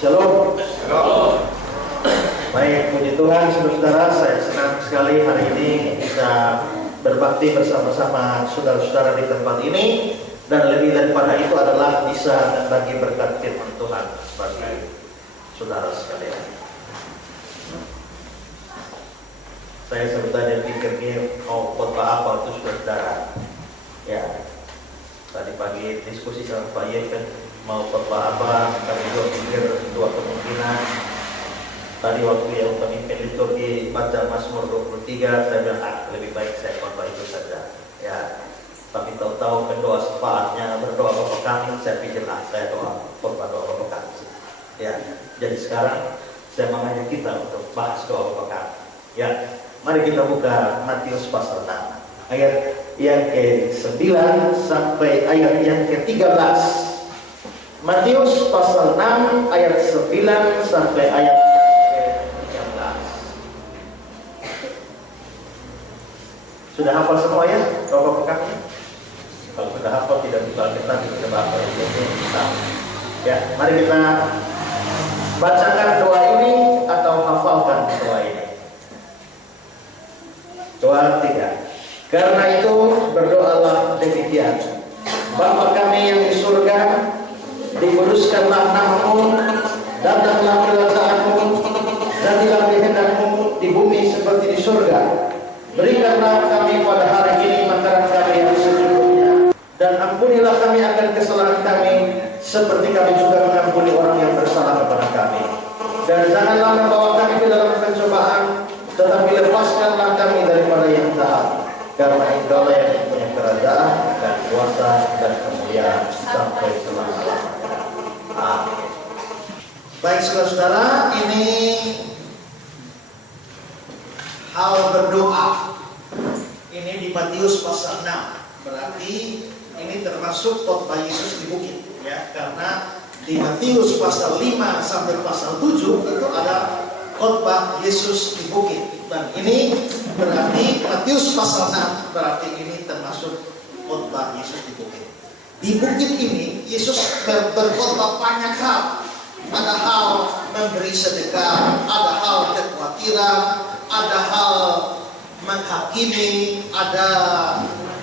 Shalom. Shalom. Baik, puji Tuhan, saudara-saudara, saya senang sekali hari ini bisa berbakti bersama-sama saudara-saudara di tempat ini, dan lebih daripada itu adalah bisa berbagi berkat firman Tuhan bagi saudara sekalian. Saya sebetulnya pikir mau khotbah apa itu saudara. Ya, tadi pagi diskusi sama Pak Yeven mau khotbah apa, kami juga pikir dua kemungkinan. Tadi waktu yang pemimpin liturgi baca Mazmur 23, saya bilang lebih baik saya khotbah itu saja. Ya, tapi tahu-tahu berdoa syafaatnya, berdoa Bapa Kami, saya pikir saya khotbah doa Bapa Kami. Ya, jadi sekarang saya mengajak kita untuk bahas doa Bapa Kami. Ya, mari kita buka Matius pasal 6 ayat yang ke-9 sampai ayat yang ke-13. Matius pasal 6 ayat 9 sampai ayat ke-13. Sudah hafal semua ya doa Bapa Kami? Kalau sudah hafal tidak buka kita tidak hafal kita. Ya, mari kita bacakan doa ini atau hafalkan doa ini. Doa 3. Karena itu berdoalah demikian: Bapa kami yang di surga, dikuduskanlah namamu, datanglah kerajaanmu, jadilah kehendakmu di bumi seperti di surga. Berikanlah kami pada hari ini makanan kami yang secukupnya, dan ampunilah kami akan kesalahan kami, seperti kami juga mengampuni orang yang bersalah kepada kami. Dan janganlah membawa kami ke dalam pencobaan, tetapi lepaskanlah kami daripada yang jahat. Karena Engkaulah yang punya kerajaan dan kuasa dan kemuliaan sampai selama-lamanya. Amin. Baik saudara-saudara, ini hal berdoa. Ini di Matius pasal 6. Berarti ini termasuk khotbah Yesus di bukit, ya. Karena di Matius pasal 5 sampai pasal 7 itu ada khotbah Yesus di bukit. Dan ini berarti Matius pasal 6 berarti ini termasuk khotbah Yesus di bukit. Di bukit ini Yesus berkhotbah banyak hal. Ada hal memberi sedekah, ada hal kekhawatiran, ada hal menghakimi, ada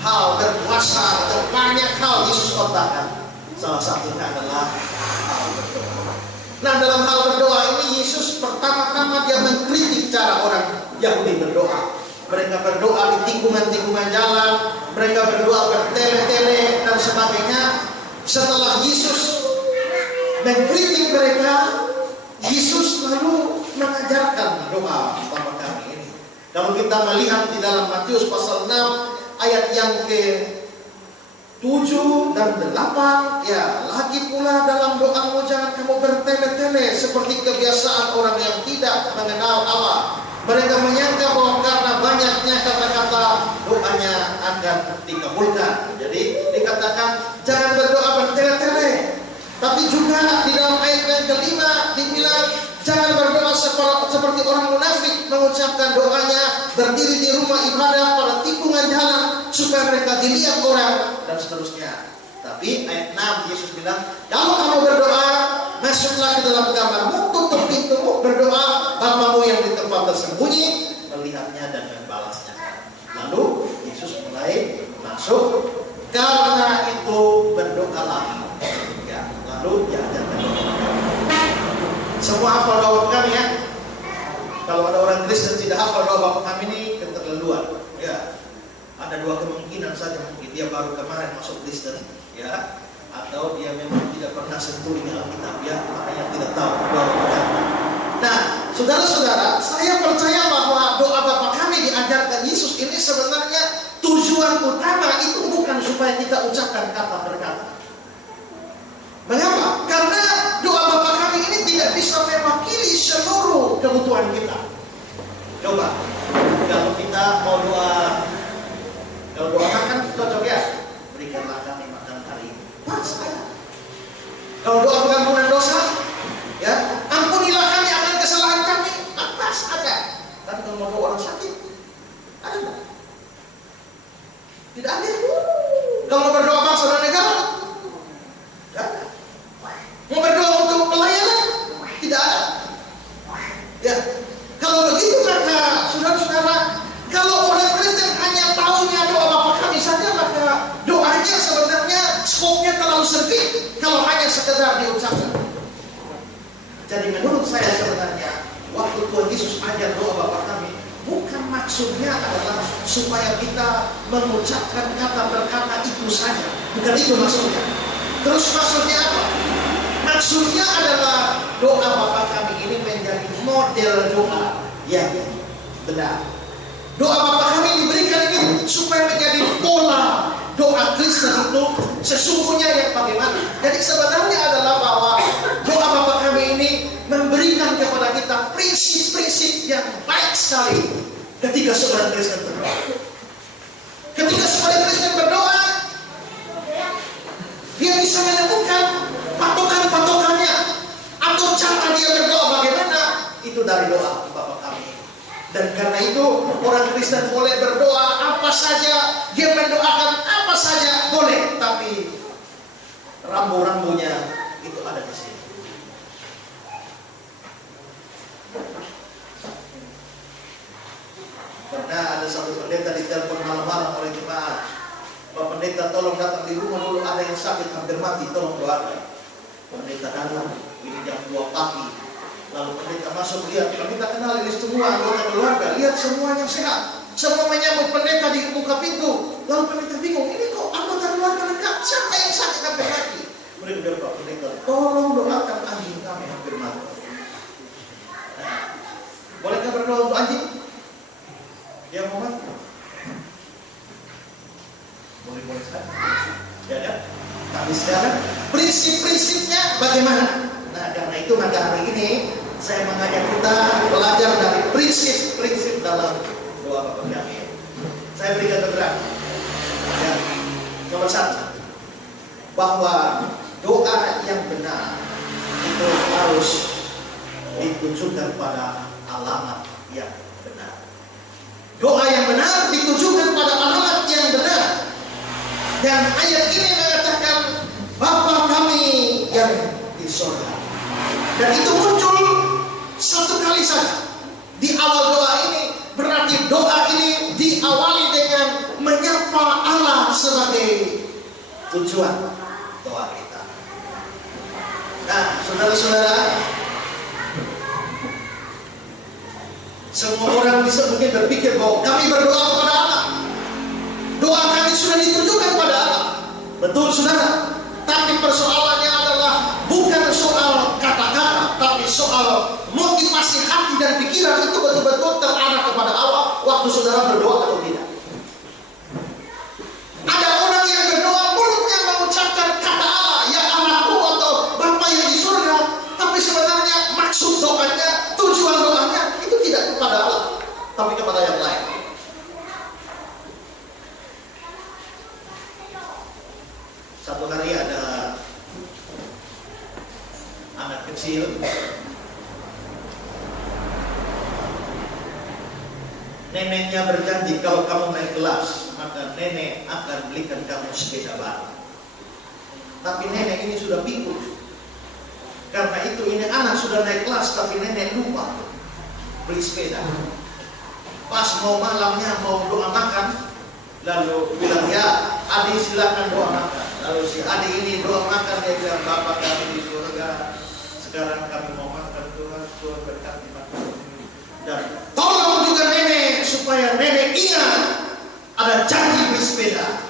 hal berpuasa, ada banyak hal Yesus khotbahkan. Salah satunya adalah hal berdoa. Nah, dalam hal berdoa ini Yesus pertama-tama dia mengkritik cara orang Yahudi berdoa. Mereka berdoa di tikungan-tikungan jalan, mereka berdoa bertele-tele dan sebagainya. Setelah Yesus mengkritik mereka, Yesus lalu mengajarkan doa Bapa Kami ini. Kalau kita melihat di dalam Matius pasal 6 ayat yang ke-7 dan 8, ya, lagi pula dalam doamu jangan kamu bertele-tele seperti kebiasaan orang yang tidak mengenal Allah. Mereka menyangka bahwa karena banyaknya kata-kata doanya akan dikabulkan. Jadi dikatakan jangan berdoa bertele-tele. Tapi juga di dalam ayat yang kelima dibilang jangan berdoa seperti orang munafik, mengucapkan doanya berdiri di rumah ibadah pada tikungan jalan supaya mereka dilihat orang dan seterusnya. Tapi ayat 6 Yesus bilang, kalau kamu berdoa, masuklah ke dalam kamarmu, tutup pintumu, berdoa, Bapamu yang di tempat tersembunyi melihatnya dan membalasnya. Lalu Yesus mulai masuk, karena itu berdoalah. Ya, lalu diajarkan doa. Semua hafal doa kami ya. Kalau ada orang Kristen tidak hafal doa Bapa Kami ini keterlaluan. Ya, ada dua kemungkinan saja, mungkin dia baru kemarin masuk Kristen, ya, atau dia memang tidak pernah sentuh ini Alkitab, ya, makanya tidak tahu doa Bapa Kami. Nah, saudara-saudara, saya percaya bahwa doa Bapa Kami diajarkan Yesus ini sebenarnya tujuan utama itu bukan supaya kita ucapkan kata per kata. Mengapa? Karena doa Bapa Kami ini tidak bisa mewakili seluruh kebutuhan kita. Coba, kalau kita mau doa, kalau doa makan cocok ya, berikanlah kami makan hari ini. Pas ada. Kalau doa pengampunan dosa, ya, ampunilah kami akan kesalahan kami. Pas ada. Tapi kalau mau doa orang sakit, ada nggak? Tidak ada. Kalau berdoa bangsa dan negara, tidak ada. Mau berdoa untuk pelayanan, sekedar diucapkan. Jadi menurut saya sebenarnya waktu Tuhan Yesus ajar doa Bapa kami, bukan maksudnya adalah supaya kita mengucapkan kata per kata itu saja. Bukan itu maksudnya. Terus maksudnya apa? Maksudnya adalah doa Bapa kami ini menjadi model doa yang benar. Doa Bapa kami diberikan ini supaya menjadi pola doa Kristen itu sesungguhnya yang bagaimana. Jadi sebenarnya adalah bahwa doa Bapa kami ini memberikan kepada kita prinsip-prinsip yang baik sekali ketika seorang Kristen berdoa. Ketika seorang Kristen berdoa, dia bisa menemukan patokan-patokannya atau cara dia berdoa bagaimana, itu dari doa Bapa kami. Dan karena itu orang Kristen boleh berdoa apa saja, dia mendoakan apa saja boleh, tapi rambu-rambunya itu ada di sini. Karena ada satu pendeta ditelepon malam-malam oleh jemaat, Pak pendeta tolong datang di rumah dulu, ada yang sakit hampir mati, tolong doakan. Pendeta datang, ini jam 2 pagi. Lalu pendeta masuk, lihat, pendeta kenal ini semua anggota keluarga, lihat semuanya sehat. Semua menyambut pendeta di buka pintu. Lalu pendeta bingung, ini kok anggota keluarga lengkap, siapa yang sakit hampir mati? Mereka bilang, Pak pendeta, tolong doakan anjing kami hampir mati. Nah, bolehkah berdoa untuk anjing? Dia mau mati? Boleh-boleh saja. Ya kan? Tapi sekarang prinsip-prinsipnya bagaimana? Nah, karena itu maka hari ini saya mengajak kita belajar dari prinsip-prinsip dalam doa Bapa kami. Saya berikan keterangan. Ya, nomor 1, bahwa doa yang benar itu harus ditujukan pada alamat yang benar. Doa yang benar ditujukan pada alamat yang benar. Dan ayat ini mengatakan Bapa kami yang di surga. Dan itu muncul satu kali saja di awal doa ini. Berarti doa ini diawali dengan menyapa Allah sebagai tujuan doa kita. Nah, saudara-saudara, semua orang bisa mungkin berpikir bahwa kami berdoa kepada Allah, doa kami sudah ditujukan pada Allah. Betul saudara. Tapi persoalannya adalah bukan soal kata-kata, tapi soal motivasi hati dan pikiran itu betul-betul terarah kepada Allah waktu saudara berdoa atau tidak. Ada orang yang berdoa mulutnya mengucapkan kata Allah, ya Allahku atau Bapa yang di surga, tapi sebenarnya maksud doanya, tujuan doanya itu tidak kepada Allah, tapi kepada yang lain. Satu hari ada anak kecil, neneknya berjanji kalau kamu naik kelas maka nenek akan belikan kamu sepeda baru. Tapi nenek ini sudah pikir. Karena itu ini anak sudah naik kelas tapi nenek lupa beli sepeda. Pas mau malamnya mau doa makan, lalu bilang ya adik silakan doa makan. Lalu si adik ini doa makan, dia bilang Bapa kami di surga, sekarang kami mau makan Tuhan, Tuhan berkati makan ini. Dan tolong juga nenek supaya nenek ingat ada janji beli sepeda.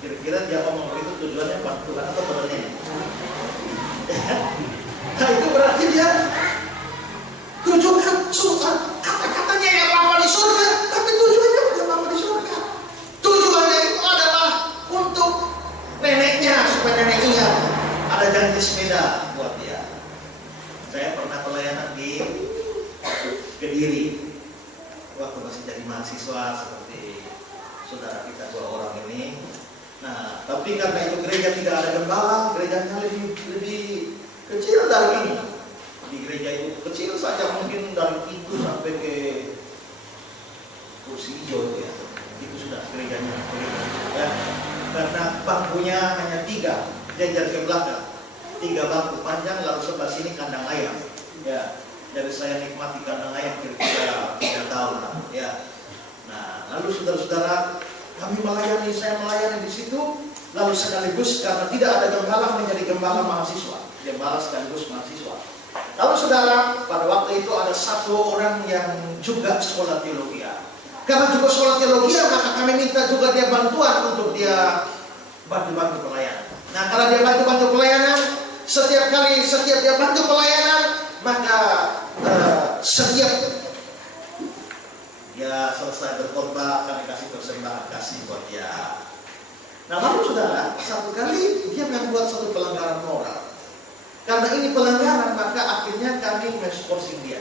Kira-kira dia ngomong itu tujuannya pada Tuhan atau pada nenek? Nah itu berarti dia tujukan kata-katanya yang Bapa di surga, tapi tujuannya bukan Bapa di surga. Tujuannya itu adalah untuk neneknya, supaya nenek ingat ada janji sepeda buat dia. Saya pernah pelayanan di Kediri waktu masih jadi mahasiswa seperti saudara kita 2 orang ini. Nah, tapi karena itu gereja tidak ada gembala, gerejanya lebih kecil dari ini. Di gereja itu kecil saja, mungkin dari pintu sampai ke kursi hijau ya. Itu sudah gerejanya. Ya. Karena bangkunya hanya 3, jajar ke belakang. 3 bangku panjang, lalu sebelah sini kandang ayam. Ya. Jadi saya nikmati kandang ayam kira-kira 3 tahun. Ya. Nah, lalu saudara-saudara, saya melayani di situ. Lalu sekaligus karena tidak ada gembala menjadi gembala mahasiswa. Gembala sekaligus mahasiswa. Lalu saudara, pada waktu itu ada satu orang yang juga sekolah teologi. Karena juga sekolah teologi, maka kami minta juga dia bantuan untuk dia bantu-bantu pelayanan. Nah, kalau dia bantu-bantu pelayanan, setiap dia bantu pelayanan, maka setiap dia selesai berkhotbah, kami kasih persembahan kasih buat dia. Nah, lalu saudara, satu kali dia membuat satu pelanggaran moral. Karena ini pelanggaran, maka akhirnya kami men-scourging dia.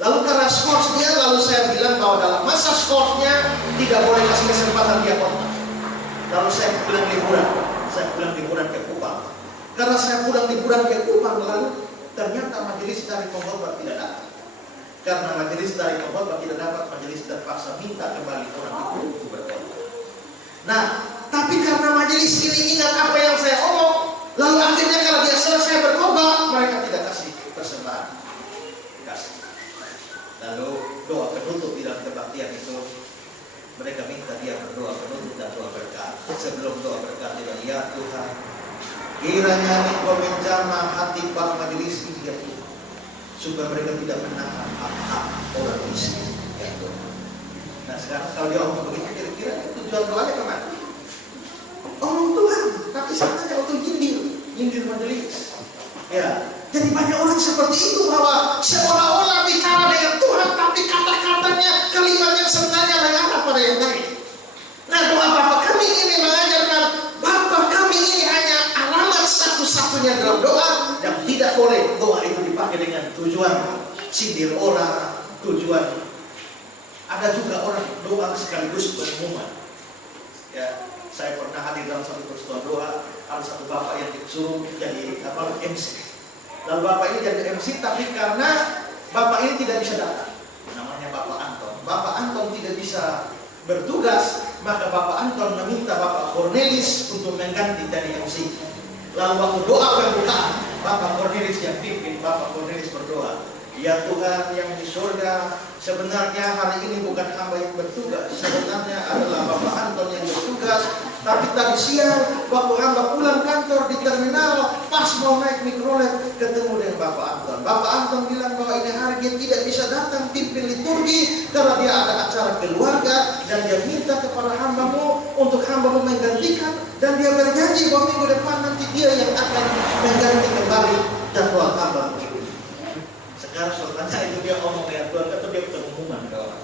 Lalu karena skors dia, lalu saya bilang bahwa dalam masa skorsnya tidak boleh kasih kesempatan dia khotbah. Lalu saya pulang liburan ke Kupang. Karena saya pulang liburan ke Kupang, lalu ternyata majelis dari pengkhotbah tidak datang. Karena majelis dari pengkhotbah tidak dapat, majelis terpaksa minta kembali orang itu untuk berkhotbah. Nah, tapi karena majelis ini ingat apa yang saya omong, lalu akhirnya kalau dia selesai berkhotbah, mereka tidak kasih persembahan. Lalu doa penutup di dalam kebaktian itu, mereka minta dia berdoa penutup dan doa berkat. Sebelum doa berkat dia bilang, ya Tuhan, kiranya Engkau menjamah hati para majelis ini ya Tuhan, supaya mereka tidak menahan hak-hak orang miskin ya Tuhan. Nah sekarang kalau dia omong begitu, kira-kira tujuan doanya kemana? Omong Tuhan, tapi sebenarnya untuk nyindir majelis. Ya, jadi banyak orang seperti itu bahwa seolah-olah bicara dengan Tuhan, tapi kata-katanya, kalimatnya sebenarnya mengarah pada yang lain. Nah, doa Bapa kami ini mengajarkan Bapa kami ini hanya alamat satu-satunya dalam doa, dan tidak boleh doa itu dipakai dengan tujuan sindir orang, tujuan. Ada juga orang doa sekaligus pengumuman. Ya, saya pernah hadir dalam satu peristiwa doa, ada satu bapak yang disuruh jadi MC. Lalu bapak ini jadi MC, tapi karena bapak ini tidak bisa datang, namanya Bapak Anton. Bapak Anton tidak bisa bertugas, maka Bapak Anton meminta Bapak Cornelis untuk mengganti jadi MC. Lalu waktu doa pembukaan, Bapak Cornelis yang pimpin, Bapak Cornelis berdoa, ya Tuhan yang di surga, sebenarnya hari ini bukan hamba yang bertugas, sebenarnya adalah Bapak Anton yang bertugas. Tapi tadi siang waktu hamba pulang kantor di terminal, pas mau naik mikrolet ketemu dengan Bapak Anton. Bapak Anton bilang bahwa ini hari dia tidak bisa datang pimpin liturgi karena dia ada acara keluarga, dan dia minta kepada hambamu untuk hambamu menggantikan, dan dia berjanji bahwa minggu depan nanti dia yang akan mengganti kembali jadwal hambamu. Sekarang sebenarnya itu dia ngomong dengan keluarga atau dia pengumuman ke orang?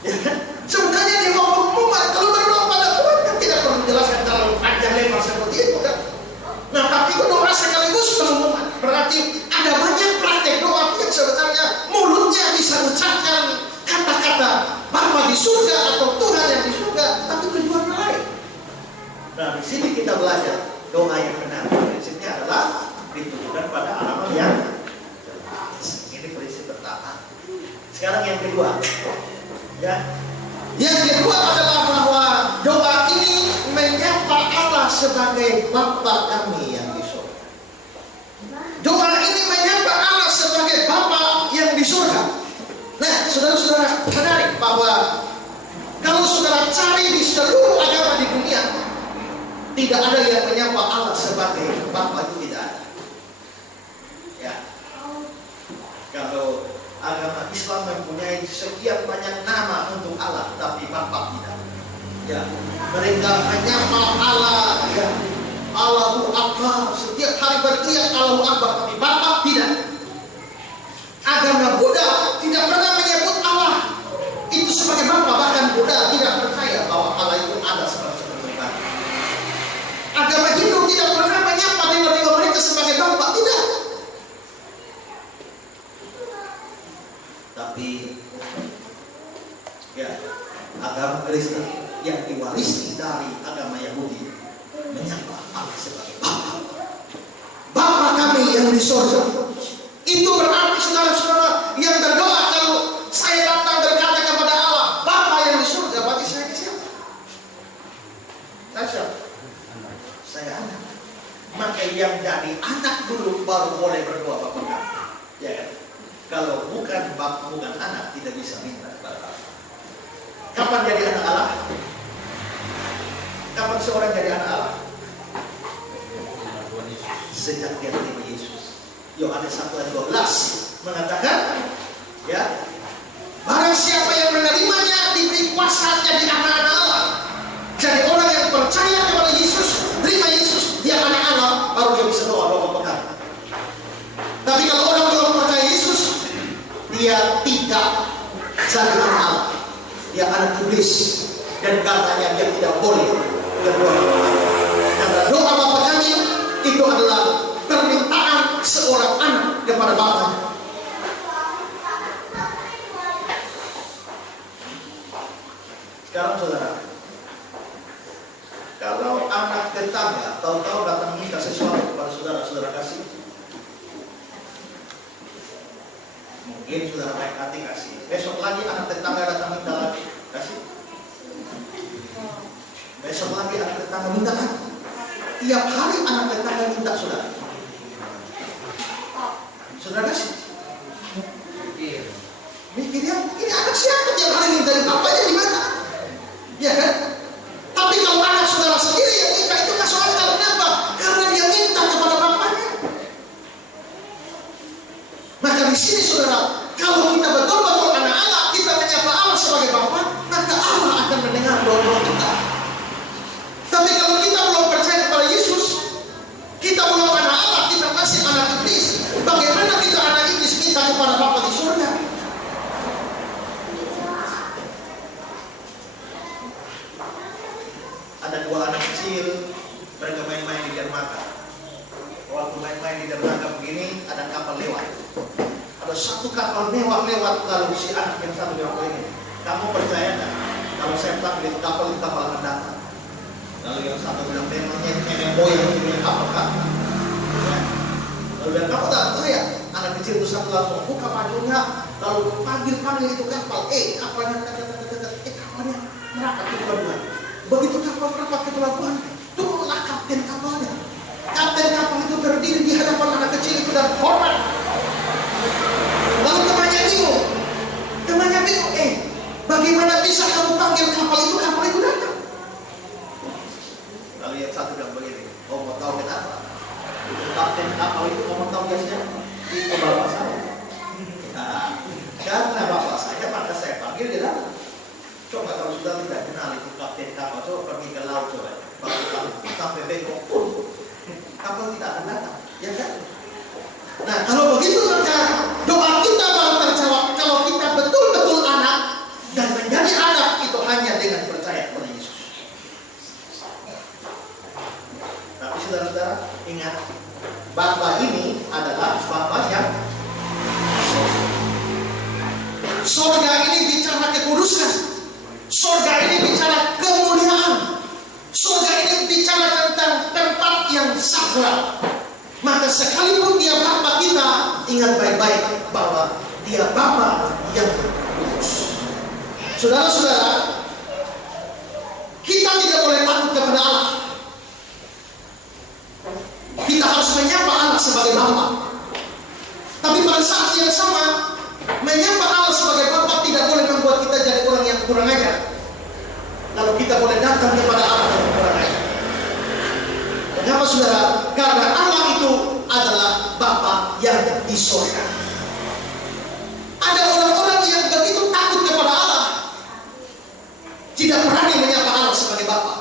Ya kan? Sebenarnya dia mau pengumuman. Kalau berdoa pada Tuhan kan tidak perlu menjelaskan terlalu panjang lebar seperti itu kan? Nah, tapi doa sekaligus pengumuman. Berarti ada banyak praktek doa yang sebenarnya mulutnya bisa mengucapkan kata-kata Bapa di surga atau Tuhan yang di surga, tapi tujuannya lain. Nah, di sini kita belajar doa yang benar. Prinsipnya adalah ditujukan pada alamat yang ini prinsip pertama. Sekarang yang kedua, ya. Yang kedua adalah bahwa doa ini menyapa Allah sebagai Bapa kami yang di surga. Doa ini menyapa Allah sebagai Bapa yang di surga. Nah, saudara-saudara, menarik bahwa kalau saudara cari di seluruh agama di dunia, tidak ada yang menyapa Allah sebagai Bapa, itu tidak ada. Ya. Kalau agama Islam mempunyai sekian banyak nama untuk Allah, tapi Bapa tidak. Ya, mereka menyapa Allah, ya, Allahu Akbar, setiap hari berteriak Allahu Akbar, tapi Bapa tidak. Agama Buddha tidak pernah menyebut Allah itu sebagai Bapa, bahkan Buddha tidak percaya bahwa Allah itu ada sebagai Bapa. Agama Hindu tidak pernah menyapa dewa-dewa mereka sebagai Bapa, tidak. Tapi ya, agama Kristen yang diwarisi dari agama Yahudi menyapa Allah sebagai Bapa. Bapa kami yang di surga. Itu berarti saudara-saudara yang berdoa, kalau saya datang berkata kepada Allah Bapa yang di surga, berarti saya siapa? Saya siapa? Saya anak. Maka yang jadi anak dulu baru boleh berdoa Bapa kami. Ya kan? Kalau bukan Bapa, bukan anak, tidak bisa minta kepada Allah. Kapan jadi anak Allah? Kapan seorang jadi anak Allah? Sejak dia terima Yesus. Yohanes 1 ayat 12 mengatakan, ya, barang siapa yang menerimanya diberi kuasa jadi anak-anak Allah. Jadi orang yang percaya kepada Yesus, terima Yesus, dia anak Allah, baru dia bisa doa pekan. Tapi kalau orang belum percaya Yesus, dia tidak jadi anak Allah. Dia anak iblis, dan katanya dia tidak boleh berdoa. Karena doa Bapa kami itu adalah permintaan seorang anak kepada Bapaknya. Sekarang saudara, kalau anak tetangga tahu-tahu datang minta sesuatu kepada saudara, saudara kasih? Mungkin saudara baik hati kasih. Besok lagi anak tetangga datang minta lagi, kasih. Besok lagi anak tetangga minta lagi. Tiap hari anak tetangga minta saudara. Saudara kasih? Mikir ya, ini anak siapa tiap hari minta, bapaknya di mana? Ya kan? Tapi kalau anak saudara sendiri yang minta, itu gak soal. Kenapa? Karena dia minta kepada bapaknya. Maka di sini saudara, kalau kita betul-betul anak Allah, kita menyapa Allah sebagai Bapa, maka Allah akan mendengar doa-doa kita. Tapi kalau kita belum percaya kepada Yesus, kita belum anak Allah, kita masih anak iblis. Bagaimana kita anak iblis minta kepada Bapa di surga? Ada dua anak kecil, mereka main-main di dermaga. Waktu main-main di dermaga begini, ada kapal lewat. Ada satu kapal mewah lewat, lalu si anak yang satu bilang begini, kamu percaya nggak? Kalau saya bilang itu kapal akan datang. Lalu yang satu bilang, memangnya nenek moyang yang punya kapal kan? Ya. Lalu bilang, kamu tak percaya? Anak kecil itu satu langsung buka bajunya, lalu panggil itu kapal. Kapalnya kapalnya merapat ke pelabuhan. Begitu kapal merapat ke pelabuhan, turunlah kapten kapalnya. Kapten kapal itu berdiri di hadapan anak kecil itu dan hormat. Lalu temannya bingung, bagaimana bisa kamu panggil kapal itu datang? Lalu yang satu bilang begini, mau tahu kenapa? Kapten kapal itu mau tahu biasanya? Itu bapak saya. Nah, karena bapak saya, maka saya panggil dia datang. Coba kalau sudah tidak kenal itu kapten kapal, coba pergi ke laut coba. Baru sampai bengkok pun kapal tidak akan datang, ya kan? Nah, kalau begitu maka doa kita baru terjawab kalau kita betul-betul anak, dan menjadi anak itu hanya dengan percaya kepada Yesus. Tapi saudara-saudara ingat, Bapa ini adalah Bapa yang surga ini bicara kekudusan, surga ini bicara kemuliaan, surga ini bicara tentang tempat yang sakral. Maka sekalipun dia Bapa kita, ingat baik-baik bahwa dia Bapa yang kudus. Saudara-saudara, kita tidak boleh takut kepada Allah. Kita harus menyapa Allah sebagai Bapa. Tapi pada saat yang sama, menyapa Allah sebagai Bapa tidak boleh membuat kita jadi orang yang kurang ajar. Lalu kita boleh datang kepada Allah yang kurang ajar. Kenapa saudara? Karena Allah itu adalah Bapa yang di surga. Ada orang-orang yang begitu takut kepada Allah, tidak berani menyapa Allah sebagai Bapa.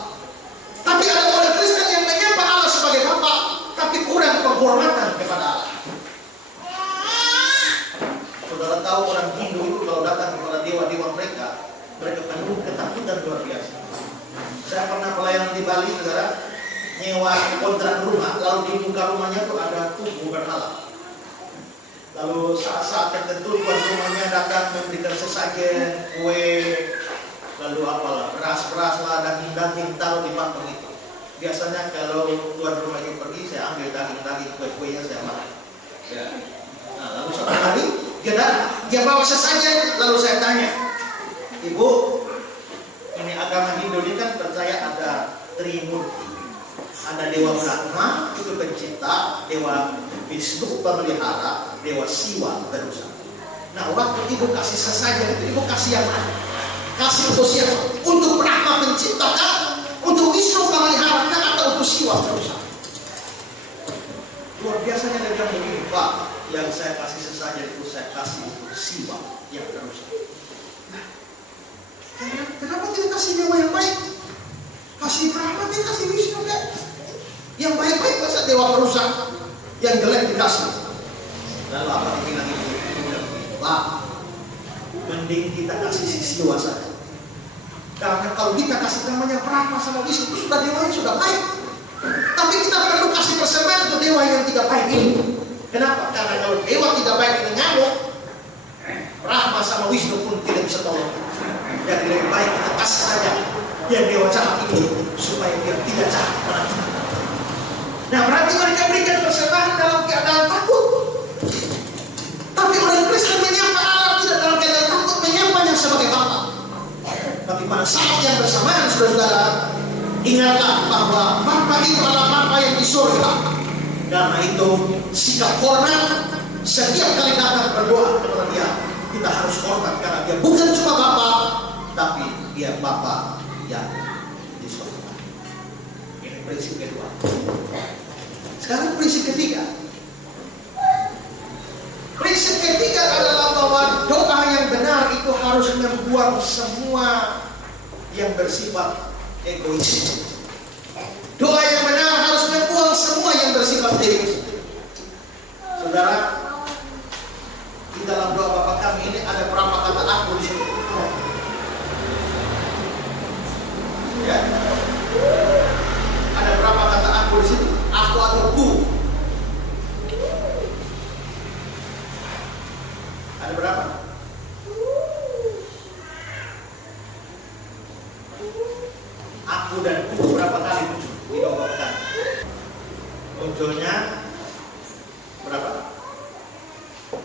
Tapi ada orang Kristen yang menyapa Allah sebagai Bapa, tapi kurang penghormatan kepada Allah. Saudara tahu orang Hindu itu kalau datang kepada dewa-dewa mereka penuh ketakutan luar biasa. Saya pernah pelayanan di Bali, saudara, nyewa kontrak rumah, lalu di muka rumahnya itu ada tubuh berhala. Lalu saat-saat tertentu tuan rumahnya datang memberikan sesajen, kue, lalu apalah, beras-beras lah, daging-daging taruh di patung itu. Biasanya kalau tuan rumah itu pergi, saya ambil daging-daging, kue-kuenya saya makan. Ya. Nah, lalu suatu hari dia bawa sesajen, lalu saya tanya, Ibu, ini agama Hindu ini kan percaya ada Trimurti. Ada Dewa Brahma, itu pencipta, Dewa Wisnu pemelihara, Dewa Siwa perusak. Nah, waktu Ibu kasih sesajen itu, Ibu kasih yang mana? Kasih untuk siapa? Untuk Brahma penciptakan, untuk Wisnu memeliharakan atau untuk Siwa berusaha. Luar biasanya dia bilang begini, Pak, yang saya kasih sesajen itu saya kasih untuk Siwa yang berusaha. Nah, kenapa tidak kasih dewa yang baik? Kasih Brahma, dia kasih Wisnu kan? Yang baik-baik masa dewa berusaha, yang jelek dikasih. Lalu apa dibilang itu? Pak, mending kita kasih si Siwa saja. Karena kalau kita kasih namanya Brahma sama Wisnu itu sudah dewa yang sudah baik. Tapi kita perlu kasih persembahan untuk dewa yang tidak baik ini. Kenapa? Karena kalau dewa tidak baik ini ngamuk, Brahma sama Wisnu pun tidak bisa tolong. Jadi lebih baik kita kasih saja yang dewa jahat ini supaya dia tidak jahat kepada kita. Nah, berarti mereka berikan persembahan dalam keadaan takut. Tapi orang Kristen menyapa Allah tidak dalam keadaan takut, menyapanya sebagai Bapa. Tapi pada saat yang bersamaan, saudara-saudara, ingatlah bahwa Bapa itu adalah Bapa yang di surga. Karena itu sikap hormat setiap kali datang berdoa kepada Dia, kita harus hormat karena Dia bukan cuma Bapa, tapi Dia Bapa yang di surga. Ini prinsip kedua. Sekarang prinsip ketiga. Prinsip ketiga adalah bahwa doa yang benar itu harus membuang semua yang bersifat egois. Doa yang benar harus membuang semua yang bersifat egois. Saudara, di dalam doa Bapa kami ini ada berapa kata aku di sini? Ya. Ada berapa kata aku di situ? Aku atau ku? Ada berapa? Aku dan ku berapa kali muncul di doa kami? Munculnya berapa?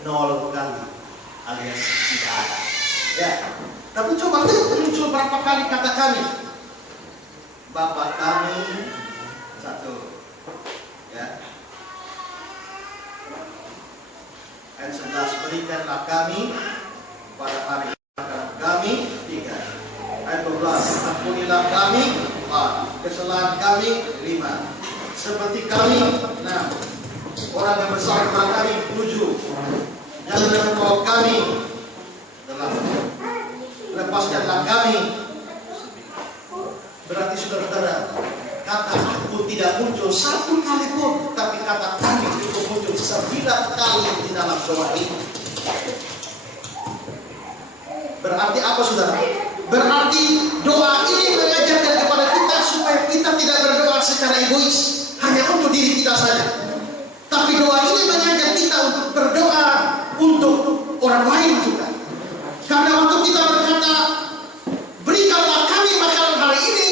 0 kali alias tidak ada. Ya. Tapi coba lihat muncul berapa kali kata kami? Bapa kami 1. Ya. Ayat 11, berikanlah kami pada hari kami 3. Ayat 12, ampunilah kami 4, kesalahan kami 5, seperti kami 6, orang yang bersalah kepada kami 7, jangan membawa kami 8, lepaskanlah kami. Berarti saudara-saudara, kata aku tidak muncul 1 kali pun, tapi kata kami itu muncul 9 kali di dalam doa ini. Berarti apa, saudara? Berarti doa ini mengajarkan kepada kita supaya kita tidak berdoa secara egois, hanya untuk diri kita saja. Tapi doa ini mengajak kita untuk berdoa untuk orang lain juga. Karena waktu kita berkata, berikanlah kami makanan hari ini,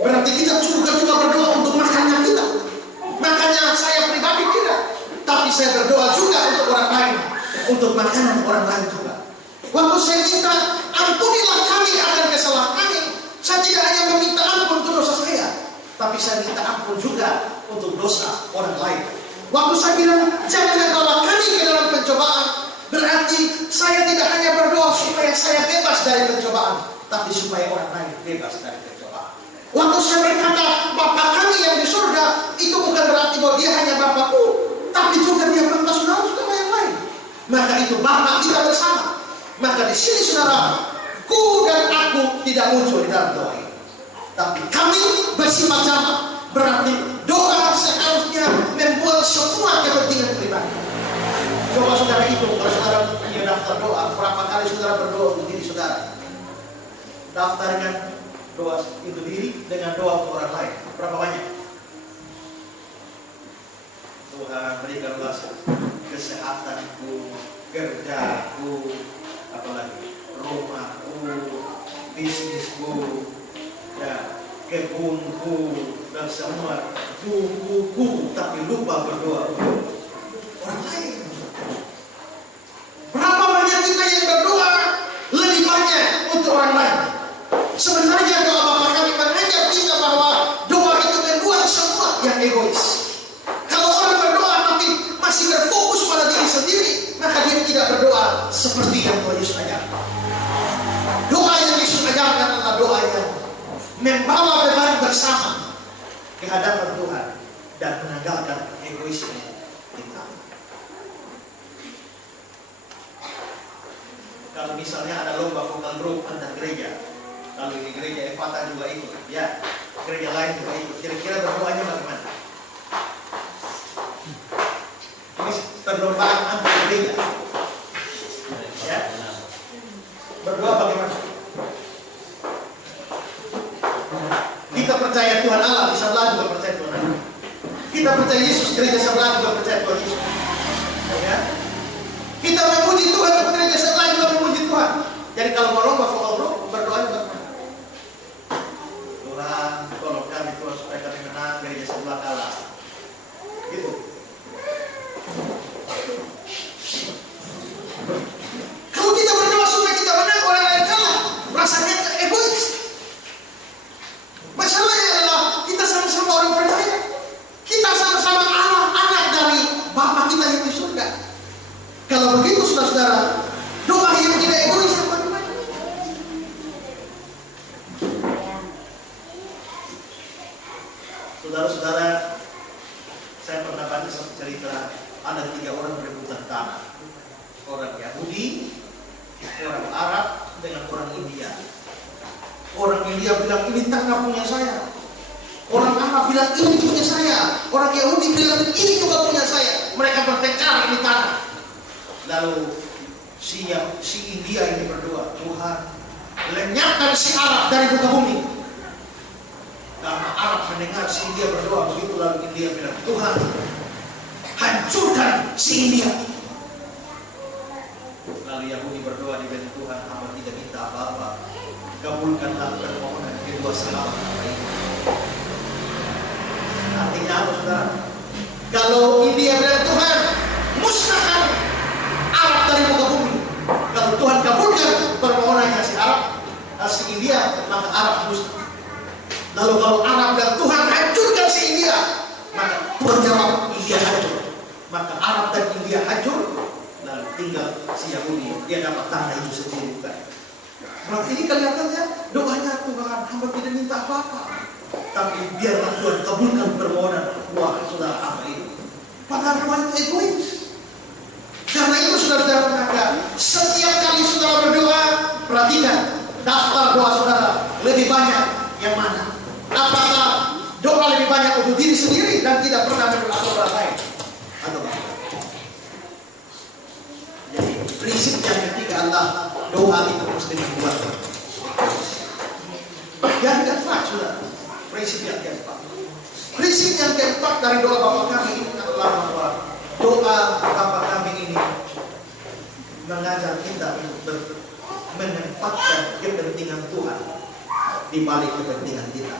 berarti kita bukan cuma berdoa untuk makannya kita. Makanya saya pribadi tidak, tapi saya berdoa juga untuk orang lain, untuk makanan orang lain juga. Waktu saya minta ampunilah kami akan kesalahan kami, saya tidak hanya meminta ampun untuk dosa saya, tapi saya minta ampun juga untuk dosa orang lain. Waktu saya bilang jangan bawa kami ke dalam pencobaan, berarti saya tidak hanya berdoa supaya saya bebas dari pencobaan, tapi supaya orang lain bebas dari pencobaan. Waktu saya berkata Bapa kami yang di surga, itu bukan berarti bahwa dia hanya Bapakku, tapi juga dia Bapa saudara-saudara yang lain. Maka itu Bapa kita bersama. Maka di sini saudara, ku dan aku tidak muncul di dalam doa ini, tapi kami bersifat sama. Berarti doa seharusnya membuat semua kepentingan pribadi. Coba saudara hitung, kalau saudara punya daftar doa, berapa kali saudara berdoa untuk diri saudara? Daftarkan doa untuk diri dengan doa untuk orang lain. Berapa banyak? Tuhan berikanlah kesehatanku, kerjaku, apalagi rumahku, bisnisku, dan kebunku, dan semua bukuku, tapi lupa berdoa untuk orang lain. Berapa banyak kita yang berdoa lebih banyak untuk orang lain? Sebenarnya doa Bapa kami mengajar kita bahwa doa itu membuat semua yang egois. Kalau orang berdoa tapi masih berfokus pada diri sendiri, maka dia tidak berdoa seperti yang Tuhan Yesus ajarkan. Doa yang Yesus ajarkan adalah doa yang membawa beban bersama ke hadapan Tuhan dan menanggalkan egoisme kita. Kalau misalnya ada lomba vokal group antar gereja, kalau di gereja Efata juga ikut, ya, gereja lain juga ikut, kira-kira berdoanya bagaimana? Ini perlombaan antar gereja, ya, berdoa bagaimana? Kita percaya Tuhan Allah, di sebelah juga percaya Tuhan Allah. Kita percaya Yesus, gereja sebelah juga percaya Tuhan Yesus. Ya. Kita memuji Tuhan, gereja sebelah juga memuji Tuhan. Jadi kalau mau lomba vokal group, berdoa juga. Tuhan, tolong kami Tuhan supaya kami menang, gereja sebelah kalah. Gitu. Kalau kita berdoa supaya kita menang, orang lain kalah, rasanya egois. Masalahnya adalah kita sama-sama orang percaya. Kita sama-sama anak dari Bapa kita yang di surga. Kalau begitu saudara-saudara, doa yang tidak egois apa gimana? Saudara-saudara, saya pernah baca satu cerita, ada 3 orang berebutan tanah. Orang Yahudi, orang Arab, dengan orang India. Orang India bilang ini tanah punya saya. Orang Arab bilang ini punya saya. Orang Yahudi bilang ini juga punya saya. Mereka bertengkar ini tanah. Lalu si India ini berdoa, Tuhan lenyapkan si Arab dari muka bumi. Karena Arab mendengar si India berdoa begitu, lalu India bilang, Tuhan hancurkan si India. Lalu Yahudi berdoa di bait Tuhan, hamba tidak minta apa-apa, kabulkanlah permohonan kedua sahabat ini. Artinya apa saudara? Kalau India bilang Tuhan musnahkan Arab dari muka bumi, kalau Tuhan kabulkan permohonannya si Arab, si India, maka Arab musnah. Lalu kalau Arab bilang Tuhan hancurkan si India, maka Tuhan jawab India hancur. Maka Arab dan India hancur, lalu tinggal si Yahudi, dia dapat tanah itu sendiri bukan? Berarti ini kelihatannya doanya Tuhan, hamba tidak minta apa-apa, tapi biarlah Tuhan kabulkan permohonan wah saudara apa itu. Padahal doa itu egois. Karena itu saudara-saudara pengajar, setiap kali saudara berdoa, perhatikan daftar doa saudara lebih banyak yang mana? Apakah doa lebih banyak untuk diri sendiri dan tidak pernah mendoakan orang lain? Atau apa? Jadi prinsip yang ketiga adalah doa itu mesti dibuat. Yang keempat sudah, prinsip yang keempat. Prinsip yang keempat dari doa Bapa kami ini adalah bahwa doa Bapa kami ini mengajar kita untuk menempatkan kepentingan Tuhan di balik kepentingan kita.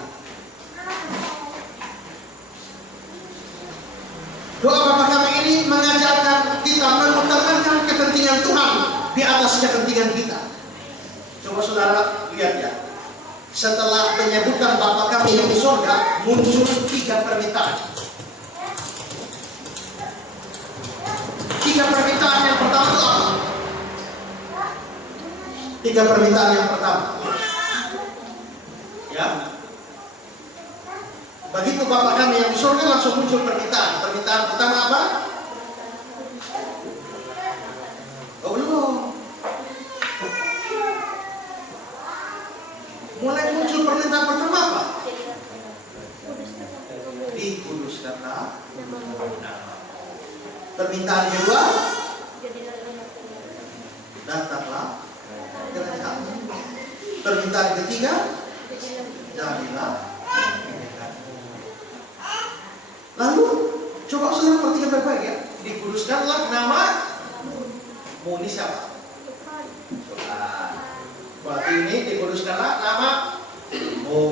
Doa Bapa kami ini mengajarkan kita mengutamakan kepentingan Tuhan di atas kepentingan kita. Coba saudara lihat ya. Setelah penyebutan Bapa kami yang di surga, muncul 3 permintaan. 3 permintaan yang pertama itu apa? 3 permintaan yang pertama. Ya. Begitu Bapa kami yang di surga langsung muncul permintaan. Permintaan pertama apa? Oh belum. Mulai muncul permintaan pertama apa? Dikuduskanlah nama. Permintaan kedua, datanglah kerajaan. Permintaan ketiga, jadilah. Lalu coba saudara perhatikan baik-baik ya. Dikuduskanlah nama mu ini siapa? Tuhan. Berarti ini dikuduskanlah nama mu.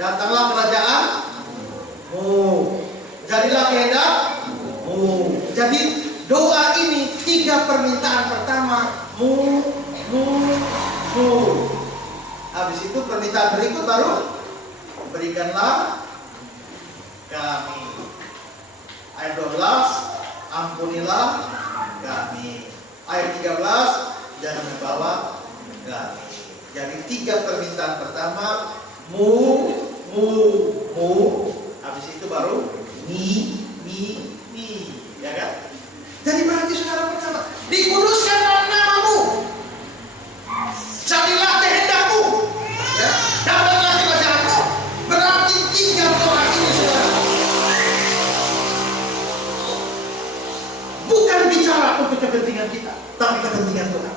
Datanglah kerajaan mu. Jadilah kehendak mu. Jadi doa ini 3 permintaan pertama mu. Habis itu permintaan berikut baru berikanlah kami. Ayat 12, ampunilah kami. Ayat 13, jangan membawa kami. Jadi 3 permintaan pertama Mu, mu, mu. Habis itu baru mi, ya kan? Jadi berarti saudara pertama, dikuduskan namamu, jadilah kehendakmu, ya, dapatlah kerajaanmu. Berarti 3 doa ini saudara bukan bicara untuk kepentingan kita, tapi kepentingan Tuhan.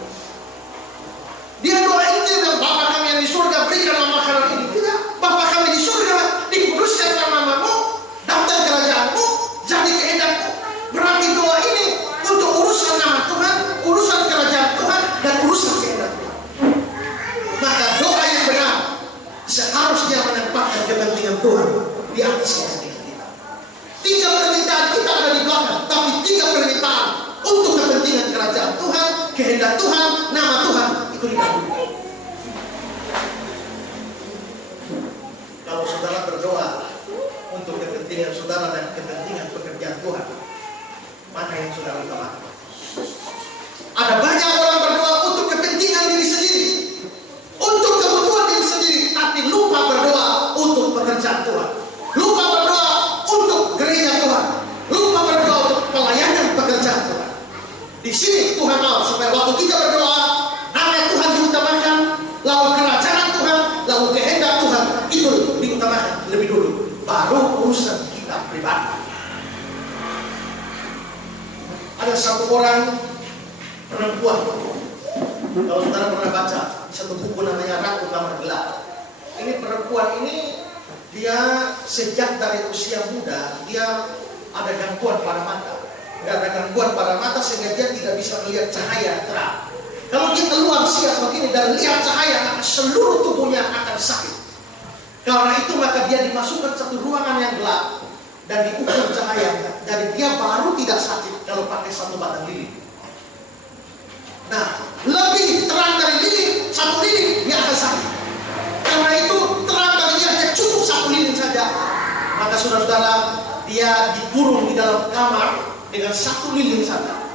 Dia doa ini dan Bapa kami yang di surga, berikanlah makanan ini. Tidak, Bapa kami di surga, dikuduskan namamu, datang kerajaanmu, jadi kehendakmu. Berarti doa ini untuk urusan nama Tuhan, urusan kerajaan Tuhan, dan urusan kehendak Tuhan. Maka doa yang benar seharusnya menempatkan kepentingan Tuhan di atas kepentingan kita. 3 permintaan kita ada di belakang, tapi 3 permintaan untuk kepentingan kerajaan Tuhan, kehendak Tuhan, nama Tuhan itu didahului. Kalau saudara berdoa untuk kepentingan saudara dan kepentingan pekerjaan Tuhan, mana yang saudara utamakan? Ada banyak orang berdoa untuk kepentingan diri sendiri, untuk kebutuhan diri sendiri, tapi lupa berdoa untuk pekerjaan Tuhan, lupa berdoa untuk gereja Tuhan, lupa berdoa untuk pelayanan pekerjaan Tuhan. Di sini Tuhan mau supaya waktu kita berdoa, nama Tuhan diutamakan, lalu kerajaan Tuhan, lalu kehendak Tuhan itu diutamakan lebih dulu, baru urusan kita pribadi. Ada satu orang perempuan, kalau saudara pernah baca satu buku namanya Ratu Kamar Gelap. Ini perempuan ini, dia sejak dari usia muda dia ada gangguan pada mata. Dia ada gangguan pada mata sehingga dia tidak bisa melihat cahaya terang. Kalau dia keluar siang begini dan lihat cahaya, maka seluruh tubuhnya akan sakit. Karena itu maka dia dimasukkan satu ruangan yang gelap dan diukur cahaya. Jadi dia baru tidak sakit kalau pakai satu batang lilin. Nah, lebih terang dari lilin, 1 lilin dia akan sakit. Karena itu terang dari dia hanya cukup 1 lilin saja. Maka saudara-saudara, dia dikurung di dalam kamar dengan 1 lilin saja.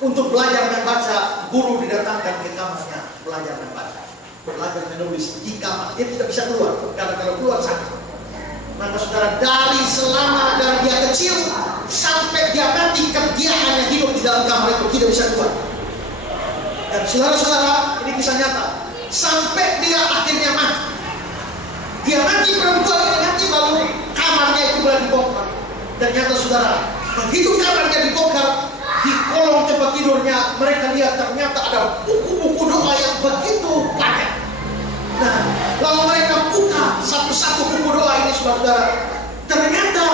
Untuk belajar membaca, guru didatangkan ke kamarnya belajar membaca, belajar menulis di kamar. Dia tidak bisa keluar karena kalau keluar sakit. Maka saudara, dari selama dari dia kecil sampai dia mati, dia hanya hidup di dalam kamar itu, tidak bisa keluar. Dan saudara-saudara, ini kisah nyata. Sampai dia akhirnya mati. Dia mati, perempuan ini mati, lalu kamarnya itu mulai dibongkar. Ternyata saudara, begitu kamarnya dibongkar, di kolong tempat tidurnya mereka lihat ternyata ada buku-buku doa yang begitu banyak. Nah, lalu mereka buka satu-satu buku doa ini, saudara-saudara. Ternyata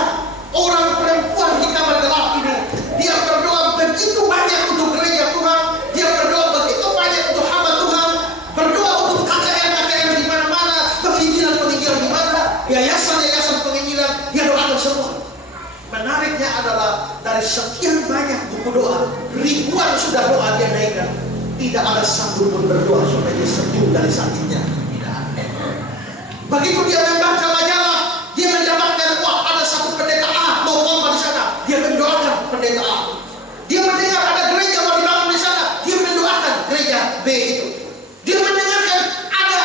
orang perempuan di kamar gelap ini, dia berdoa begitu banyak untuk gereja Tuhan, dia berdoa begitu banyak untuk hamba Tuhan, berdoa untuk KKR di mana-mana, penginjilan di mana, yayasan penginjilan, dia doakan semua. Menariknya adalah dari sekian banyak buku doa, ribuan sudah doa dia naikkan, tidak ada satu pun berdoa supaya dia sembuh dari sakitnya. Tidak ada. Begitu dia membaca majalah, dia mendapatkan, wah ada satu pendeta A mau khotbah di sana, dia mendoakan pendeta A. Dia mendengar ada gereja mau dibangun di sana, dia mendoakan gereja B itu. Dia mendengarkan ada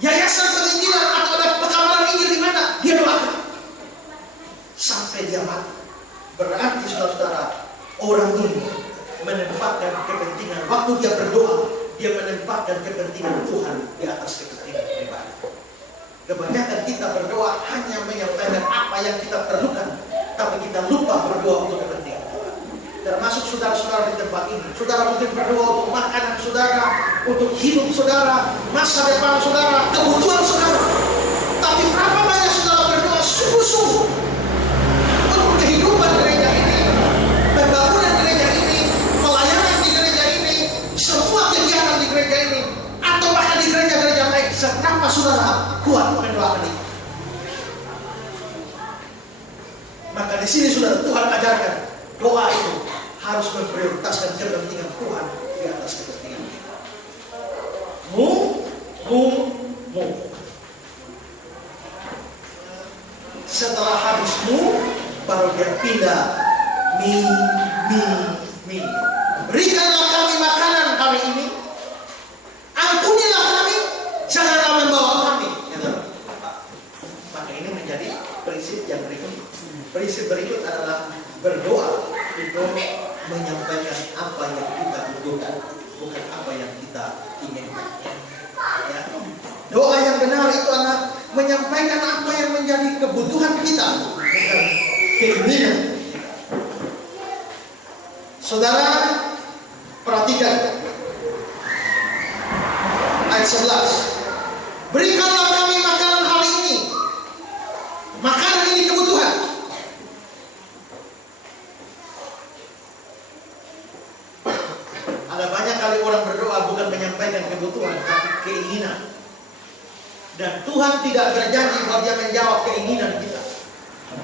yayasan penginjilan atau ada pekabaran Injil di mana, dia doakan. Sampai dia mati. Berarti saudara-saudara, orang ini menempatkan kepentingan. Waktu dia berdoa, dia menempatkan kepentingan Tuhan di atas kepentingan pribadi. Kebanyakan kita berdoa hanya menyampaikan apa yang kita perlukan, tapi kita lupa berdoa untuk kepentingan Tuhan. Termasuk saudara-saudara di tempat ini. Saudara mungkin berdoa untuk makanan saudara, untuk hidup saudara, masa depan saudara, kebutuhan saudara. Tapi berapa banyak saudara berdoa sungguh-sungguh kehidupan gereja ini, pembangunan gereja ini, pelayanan di gereja ini, semua kegiatan di gereja ini, atau bahkan di gereja-gereja lain. Seberapa saudara kuat mendoakan ini? Maka di sini saudara, Tuhan ajarkan doa itu harus memprioritaskan kepentingan Tuhan di atas kepentingan kita. Mu. Setelah habis mu, baru dia pindah mi. Berikanlah kami makanan hari ini, ampunilah kami, janganlah membawa prinsip berikut adalah berdoa itu menyampaikan apa yang kita butuhkan, bukan apa yang kita inginkan. Ya. Doa yang benar itu adalah menyampaikan apa yang menjadi kebutuhan kita, bukan keinginan kita. Saudara, perhatikan ayat 11. Berikanlah kami makanan hari ini. Makanan ini kebutuhan. Ada banyak kali orang berdoa bukan menyampaikan kebutuhan, tapi keinginan. Dan Tuhan tidak berjanji bahwa Dia menjawab keinginan kita.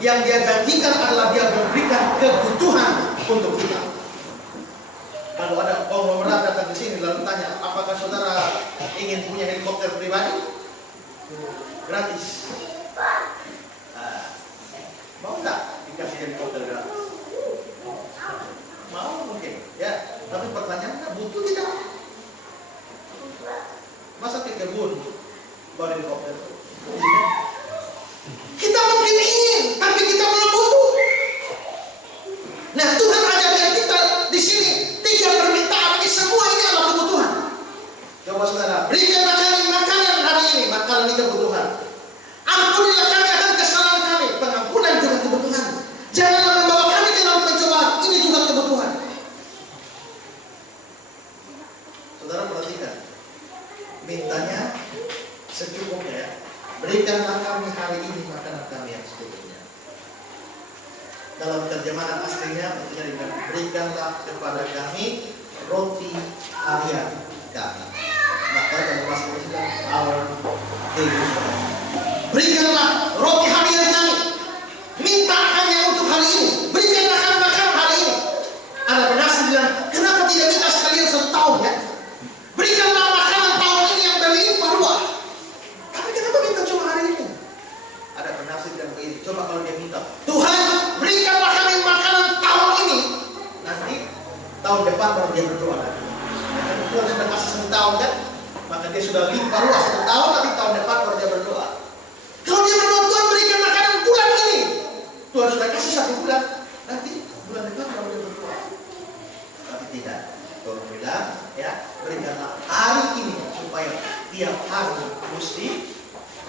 Yang Dia janjikan adalah Dia memberikan kebutuhan untuk kita. Kalau ada konglomerat datang ke sini lalu tanya, apakah saudara ingin punya helikopter pribadi? Gratis. Mau tak dikasih helikopter gratis? Mau mungkin, ya. Tapi pertanyaannya butuh tidak? Masa ke kebun bawa helikopter? Kita mungkin ingin, tapi kita belum butuh. Nah, Tuhan ajarkan kita di sini 3 permintaan ini, semua ini adalah kebutuhan. Coba saudara, berikanlah kami makanan hari ini, makanan ini kebutuhan. Ampunilah kami akan kesalahan kami, pengampunan juga kebutuhan. Janganlah membawa kami ke dalam pencobaan, ini juga kebutuhan. Saudara perhatikan, mintanya secukupnya ya. Berikanlah kami hari ini makanan kami yang secukupnya. Dalam terjemahan aslinya berikanlah kepada kami roti harian kami. Maka dalam bahasa Indonesia our daily bread. Berikanlah roti harian kami. Minta hanya untuk hari ini. Berikanlah kami makanan hari ini. Ada penasihat bilang, kenapa tidak minta sekalian 1 tahun ya? Berikanlah makanan tahun ini yang berlimpah ruah. Tapi kenapa minta cuma hari ini? Ada penasihat bilang begini, coba kalau dia minta, Tuhan berikanlah kami makanan tahun ini. Nanti tahun depan baru dia berdoa. Tuhan sudah kasih 1 tahun kan? Maka dia sudah limpah ruah 1 tahun, tapi tahun depan baru dia berdoa. Kalau dia berdoa, Tuhan berikan makanan bulan ini. Tuhan sudah kasih 1 bulan, nanti bulan depan baru dia berdoa. Tapi tidak. Tuhan bilang, ya, berikanlah hari ini supaya tiap hari mesti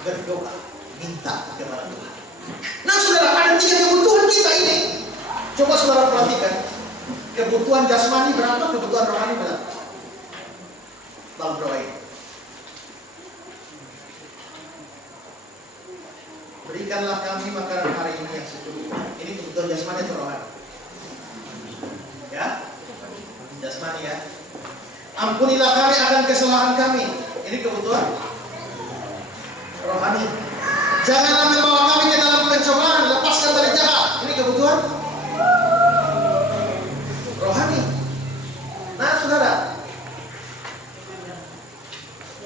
berdoa, minta kepada Tuhan. Nah, saudara, ada 3 kebutuhan kita ini. Coba saudara perhatikan, kebutuhan jasmani berapa, kebutuhan rohani berapa? Dalam doa ini. Berikanlah kami makanan hari ini yang secukupnya. Ini kebutuhan jasmani atau rohani? Ya, jasmani ya. Ampunilah kami akan kesalahan kami. Ini kebutuhan rohani. Janganlah membawa kami ke dalam pencobaan, lepaskan dari jahat. Ini kebutuhan rohani. Nah, saudara,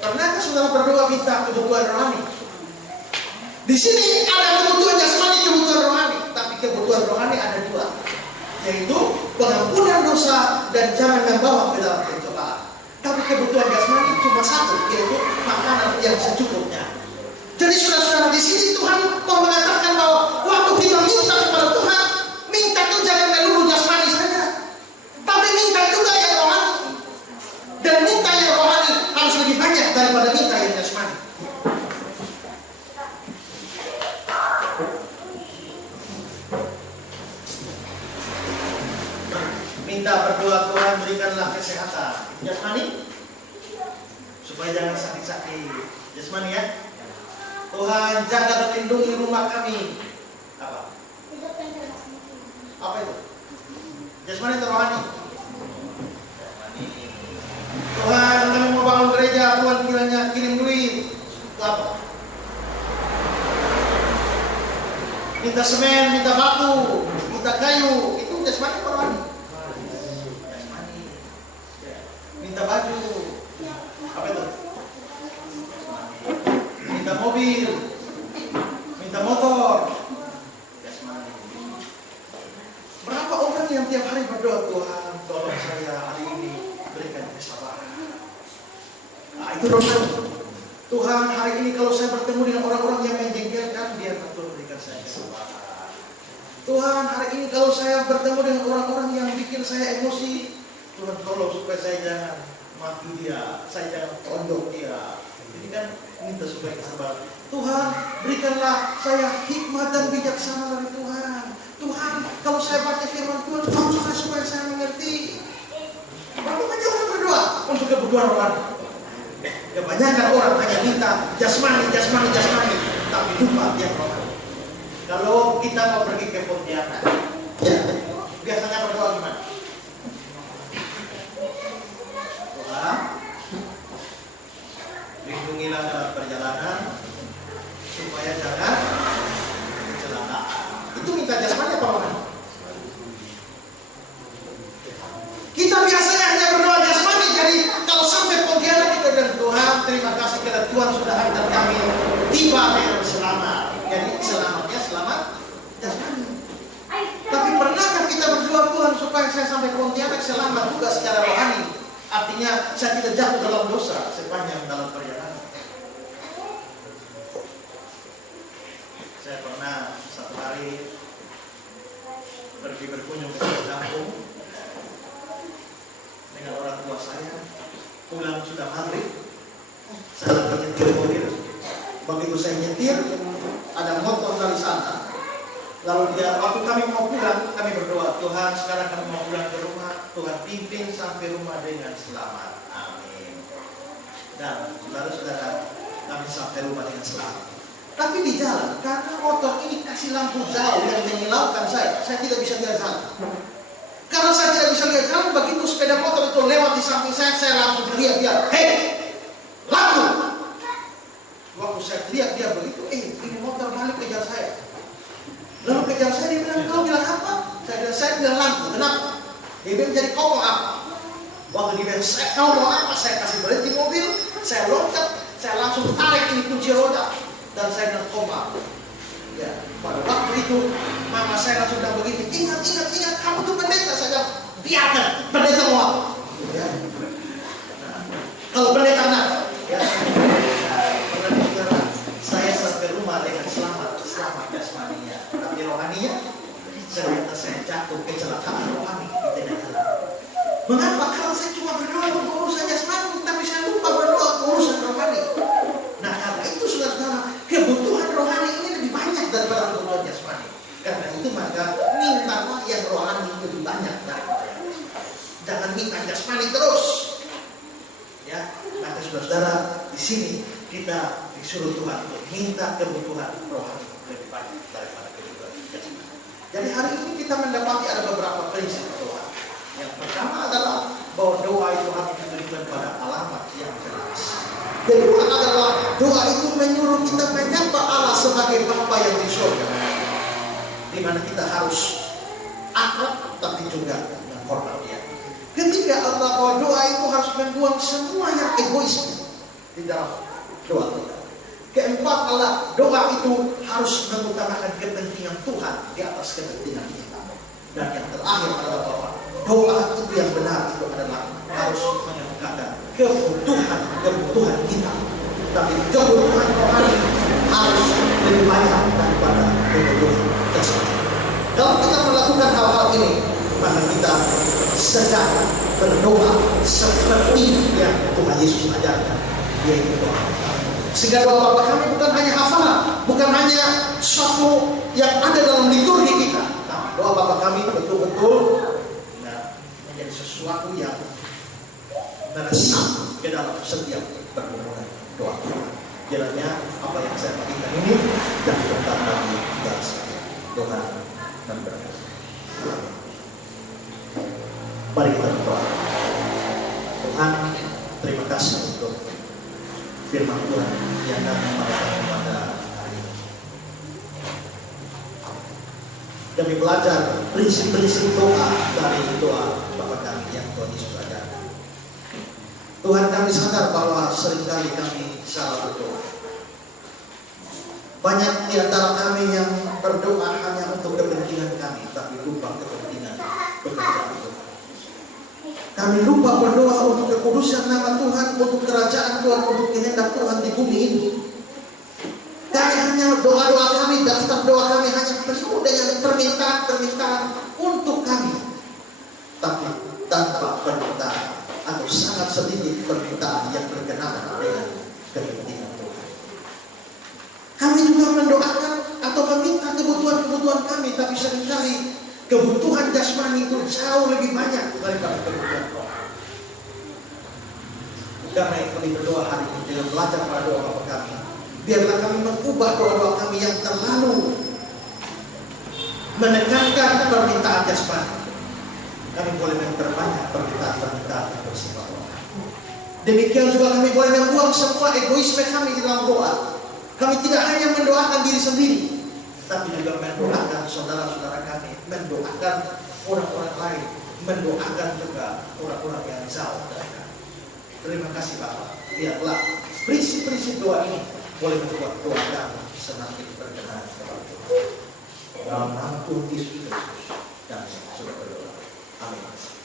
pernahkah saudara berdoa minta kebutuhan rohani? Di sini ada kebutuhan jasmani, kebutuhan rohani. Tapi kebutuhan rohani ada 2, yaitu pengampunan dosa dan jangan membawa ke dalam pencobaan. Tapi kebutuhan jasmani cuma 1, yaitu makanan yang secukupnya. Jadi saudara-saudara, di sini Tuhan mau mengatakan bahwa waktu kita minta kepada Tuhan, minta itu jangan melulu jasmani saja, tapi minta juga yang rohani. Dan minta yang rohani harus lebih banyak daripada minta yang jasmani. Minta berdoa, Tuhan berikanlah kesehatan jasmani supaya jangan sakit-sakit. Jasmani ya. Tuhan jaga dan lindungi rumah kami. Apa? Apa itu? Jasmani atau rohani? Tuhan, kami mau bangun gereja, Tuhan kiranya kirim duit. Itu apa? Minta semen, minta batu, minta kayu. Itu jasmani atau rohani? Jasmani. Minta baju. Apa itu? Minta mobil, minta motor. Jasmani. Berapa orang yang tiap hari berdoa, Tuhan tolong saya hari ini berikan kesabaran. Nah, itu rohani. Tuhan hari ini kalau saya bertemu dengan orang-orang yang menjengkelkan, biar betul berikan saya kesabaran. Tuhan, hari ini kalau saya bertemu dengan orang-orang yang bikin saya emosi, Tuhan tolong supaya saya jangan maki dia, saya jangan tonjok dia. Ini kan minta supaya sabar. Tuhan, berikanlah saya hikmat dan bijaksana dari Tuhan. Tuhan, kalau saya baca firman Tuhan, tolonglah supaya saya mengerti. Berapa banyak orang berdoa untuk kebutuhan rohani? Kebanyakan orang hanya minta jasmani, tapi lupa yang rohani. Kalau kita mau pergi ke Pontianak, ya, biasanya berdoa gimana? Tuhan, lindungilah dalam perjalanan supaya jangan celaka. Itu minta jasmani apa rohani? Kita biasanya hanya berdoa jasmani. Jadi kalau sampai Pontianak kita bilang, Tuhan, terima kasih karena Tuhan sudah hantar kami tiba dengan selamat. Jadi selamatnya selamat jasmani. Tapi pernahkah kita berdoa, Tuhan, supaya saya sampai Pontianak selamat juga secara rohani? Artinya saya tidak jatuh dalam dosa sepanjang dalam perjalanan. Saya pernah satu hari pergi berkunjung ke kampung dengan orang tua saya. Pulang sudah maghrib, saya lagi nyetir mobil. Begitu saya nyetir, ada motor dari sana. Lalu waktu kami mau pulang, kami berdoa, Tuhan, sekarang kami mau pulang ke rumah, Tuhan pimpin sampai rumah dengan selamat. Amin. Dan saudara-saudara, kami sampai rumah dengan selamat. Tapi di jalan, karena motor ini kasih lampu jauh yang menyilaukan saya tidak bisa lihat jalan. Karena saya tidak bisa lihat jalan, begitu sepeda motor itu lewat di samping saya langsung teriak dia, hei, lampu! Waktu saya teriak dia begitu, ini motor balik kejar saya. Lalu kejar saya, dia bilang, kau bilang apa? Saya bilang lampu, kenapa? Dia bilang, jadi kau mau apa? Waktu dia bilang, kau mau apa? Saya kasih berhenti mobil, saya loncat, saya langsung tarik ini kunci roda, dan saya bilang, kau mau apa? Ya, pada waktu itu mama saya langsung bilang begini, ingat, kamu tuh pendeta. Saya bilang, biarkan, pendeta mau apa? Ya. Nah, kalau pendeta nakal, ya, saya sampai rumah dengan selamat jasmaninya, tapi rohaninya ternyata saya jatuh kecelakaan rohani di tengah jalan. Mengapa? Karena saya cuma berdoa untuk urusan jasmani, tapi saya lupa berdoa untuk urusan rohani. Nah, karena itu saudara, kebutuhan rohani ini lebih banyak daripada kebutuhan jasmani. Karena itu maka mintalah yang rohani lebih banyak daripada yang jasmani. Jangan minta jasmani terus. Ya, maka saudara, di sini kita disuruh Tuhan untuk minta kebutuhan rohani lebih banyak daripada kebutuhan jasmani. Jadi hari ini kita mendapati ada beberapa prinsip doa. Yang pertama adalah bahwa doa itu harus diberikan pada alamat yang jelas. Kedua adalah doa itu menyuruh kita menyapa Allah sebagai Bapa yang di surga, di mana kita harus akrab tapi juga menghormat Dia. Ketiga adalah bahwa doa itu harus membuang semua yang egois di dalam doa kita. Keempat adalah doa itu harus mengutamakan kepentingan Tuhan di atas kepentingan kita. Dan yang terakhir adalah bahwa doa itu yang benar itu adalah harus mengemukakan kebutuhan kita. Tapi kebutuhan rohani harus lebih banyak daripada kebutuhan jasmani. Kalau kita melakukan hal-hal ini, maka kita sedang berdoa seperti yang Tuhan Yesus ajarkan, yaitu doa. Sehingga doa Bapa Kami bukan hanya hafalan, bukan hanya sesuatu yang ada dalam liturgi kita, tapi doa Bapa Kami betul-betul menjadi sesuatu yang meresap ke dalam setiap permohonan doa. Kiranya apa yang saya bagikan ini dan berkat bagi kita sekalian. Tuhan dan berkat. Mari kita berdoa. Tuhan, terima kasih untuk firman Tuhan yang datang pada hari ini. Kami belajar prinsip-prinsip doa dari doa Bapa Kami yang Tuhan Yesus ajarkan. Tuhan, kami sadar bahwa seringkali kami salah berdoa. Banyak di antara kami yang berdoa hanya untuk kepentingan kami, tapi lupa kepentingan pekerjaan Tuhan. Kami lupa berdoa untuk kekudusan nama Tuhan, untuk kerajaan Tuhan, untuk kehendak Tuhan di bumi ini. Kami hanya doa-doa kami, daftar doa kami hanya penuh dengan permintaan-permintaan untuk kami. Tapi tanpa permintaan atau sangat sedikit permintaan yang berkenaan dengan kepentingan Tuhan. Kami juga mendoakan atau meminta kebutuhan-kebutuhan kami, tapi seringkali kebutuhan jasmani itu jauh lebih banyak daripada kebutuhan roh. Karena kami berdoa hari ini dengan belajar pada doa Bapa kami, biarlah kami mengubah doa-doa kami yang terlalu menekankan permintaan jasmani. Kami boleh memperbanyak permintaan-permintaan yang bersifat rohani. Demikian juga kami boleh membuang semua egoisme kami di dalam doa. Kami tidak hanya mendoakan diri sendiri, tapi juga mendoakan saudara-saudara kami, mendoakan orang-orang lain, mendoakan juga orang-orang yang jauh dari kami. Terima kasih Bapak. Biarlah prinsip-prinsip doa ini boleh membuat doa kami semakin berkenan kepada Tuhan. Dalam nama Tuhan Yesus Kristus dan saudara berdoa. Amin.